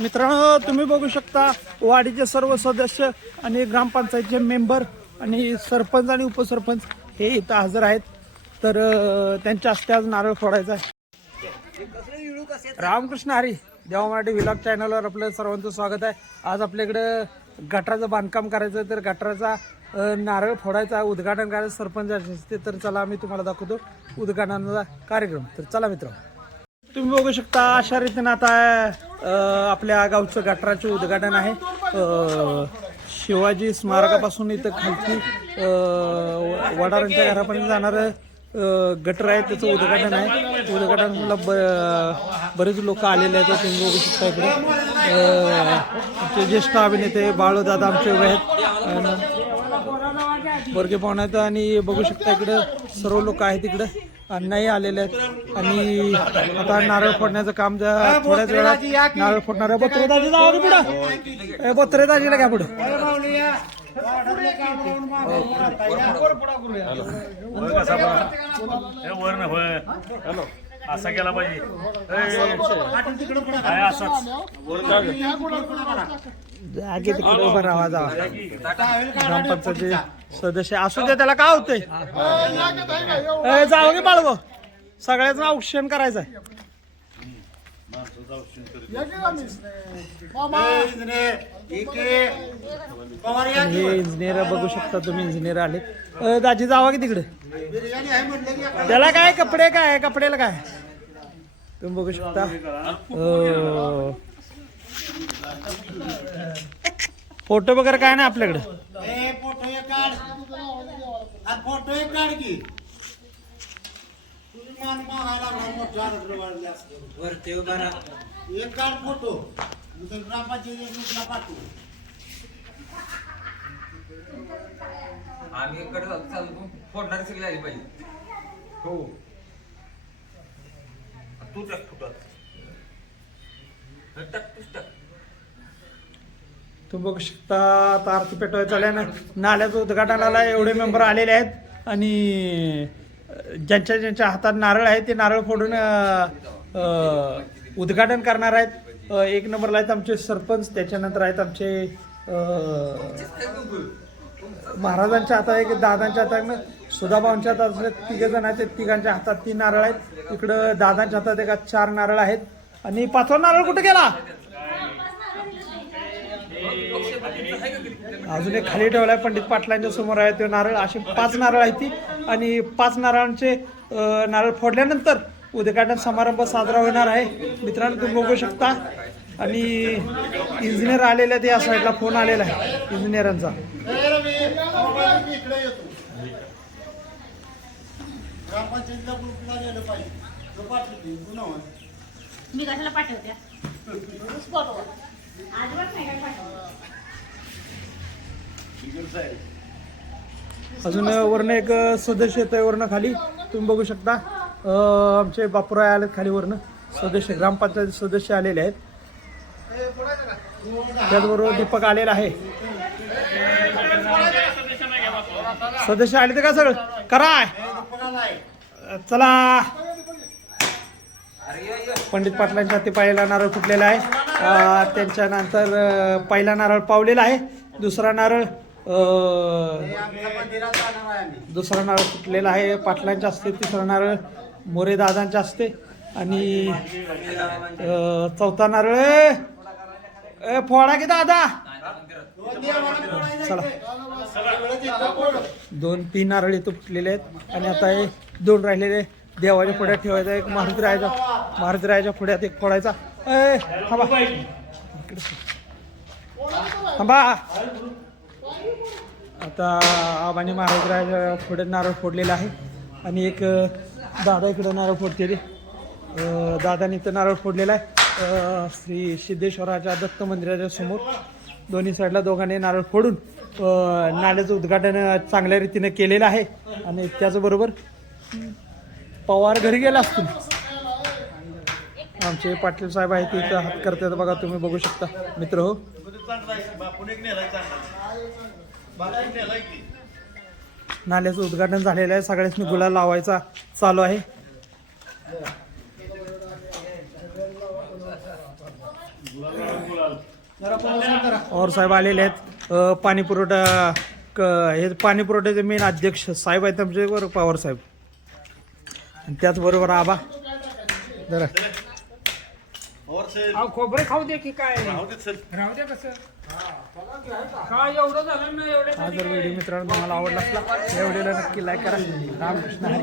मित्रांनो तुम्ही बघू शकता वाडीचे सर्व सदस्य आणि ग्रामपंचायतचे मेंबर आणि सरपंच आणि उपसरपंच हे इथं हजर आहेत. तर त्यांच्या हस्ते आज नारळ फोडायचा आहे. रामकृष्ण हरी देवा मराठी विलाग चॅनलवर आपलं सर्वांचं स्वागत आहे. आज आपल्याकडं गटाराचं बांधकाम करायचं आहे, तर गटाराचा नारळ फोडायचा उद्घाटन करायचं सरपंचाचे हस्ते. तर चला आम्ही तुम्हाला दाखवतो उद्घाटनाचा कार्यक्रम. तर चला मित्र तुम्ही बघू शकता अशा रीतीनं आता आपल्या गावचं गटाराचे उद्घाटन आहे. शिवाजी स्मारकापासून इथं खालती वडारांच्या घरापर्यंत जाणारं गटर आहे त्याचं उद्घाटन आहे. उद्घाटनाला ब बरेच लोक आलेले आहेत तुम्ही बघू शकता इकडे आमचे ज्येष्ठ अभिनेते बाळूदादा आमचे उभे आहेत. बोरगे वर्गे आणि बघू शकता इकडं सर्व लोक आहेत तिकडं नाही आलेले आहेत आणि आता नारळ फोडण्याचं काम जर थोड्याच वेळात नारळ फोडणार आहे दाजी जावा की पुढं ए, बोत्रे दाजीला घ्या पुढं हे वर ना होय हॅलो असा केला पाहिजे काय असाच जागे तिकडे उभं राहा जावा सदस्य असू दे त्याला काय होतंय? जावं की बाळव. सगळ्याच औक्षण करायचं आहे. हे इंजिनियर बघू शकता तुम्ही इंजिनियर आले. दाजी जावा की तिकडे? त्याला काय कपडे काय कपड्याला काय? तुम्ही बघू शकता. फोटो वगैरे काय नाही आपल्याकडे. ए, फोटो एक काढ. हा फोटो एक काढ की. एक काढ फोटो. पाठवू. आम्ही इकडे फोडणारी सगळी आली पाहिजे? हो. तू टाक फुटात टाक तूच टाक. तू बघू शकता आता आरती पेटवायचं झाल्यानं नाल्याचं उद्घाटनाला एवढे मेंबर आलेले आहेत. आणि ज्यांच्या ज्यांच्या हातात नारळ आहे ते नारळ फोडून अ, उद्घाटन करणार आहेत. अ, एक नंबरला आहेत आमचे सरपंच त्याच्यानंतर आहेत आमचे अ, महाराजांच्या हातात एक दादांच्या हातात सुधाभाऊंच्या हातात तिघ जण आहेत ते तिघांच्या हातात तीन नारळ आहेत. इकडं दादांच्या हातात एका चार नारळ आहेत. आणि पाचवा नारळ कुठे गेला? अजून एक खाली ठेवलाय पंडित पाटलांच्या समोर आहे तो नारळ. असे पाच नारळ आहेत ती. आणि पाच नारळांचे नारळ फोडल्यानंतर उद्घाटन समारंभ साजरा होणार आहे. मित्रांनो तुम्ही बघू शकता. आणि इंजिनियर आलेले ते या साईडला फोन आलेला आहे इंजिनियरांचा. मी पाठवते मी कशाला पाठवत्या अजून वरनं एक सदस्य येत आहे वरनं खाली. तुम्ही बघू शकता. आमचे बापुराय आलेत खाली वरनं. सदस्य ग्रामपंचायत सदस्य आलेले आहेत. त्याचबरोबर दीपक आलेला आहे. सदस्य आले ते का सगळं? कराय चला. पंडित पाटलांच्या हाती पाहिला नारळ फुटलेला आहे. त्यांच्यानंतर पहिला नारळ पावलेला आहे. दुसरा नारळ दुसरा नारळ फुटलेला आहे. पाटलांच्या असते तिसरा नारळ मोरे दादांच्या असते आणि चौथा नारळ ए, फोडा की दादा? चला. दोन तीन नारळ इथं फुटलेले आहेत. आणि आता हे दोन राहिलेले देवाच्या पुढ्यात ठेवायचा एक मारुती राहायचा मारुती राहायच्या पुढ्यात एक फोडायचा. ए थांबा. थांबा. आता आबाने महाराज पुढे नारळ फोडलेला आहे. आणि एक दादा इकडे नारळ फोडते रे दादाने इथं नारळ फोडलेला आहे. श्री सिद्धेश्वराच्या दत्त मंदिराच्या समोर. दोन्ही साईडला दोघांनी नारळ फोडून नाल्याचं उद्घाटन चांगल्या रीतीने केलेलं आहे. आणि त्याचबरोबर पवार घरी गेला असतो आमचे पाटील साहेब आहेत तिथं हात करतात बघा तुम्ही बघू शकता. मित्र हो. नाल्याचं उद्घाटन झालेलं आहे. सगळ्यांनी गुलाल लावायचा चालू आहे. और साहेब आलेले आहेत. पाणी पुरवठा क- हे पाणी पुरवठ्याचे मेन अध्यक्ष साहेब आहेत आमचे बरोबर पवार साहेब. आणि त्याचबरोबर आबा. जरा. अहो खोबरे खाऊ दे की काय? राहू देत कसं? एवढं झालं ना हा जर व्हिडिओ एवढ्या मित्रांनो तुम्हाला आवडला असला एवढेला नक्की लाईक करा. रामकृष्ण हरी.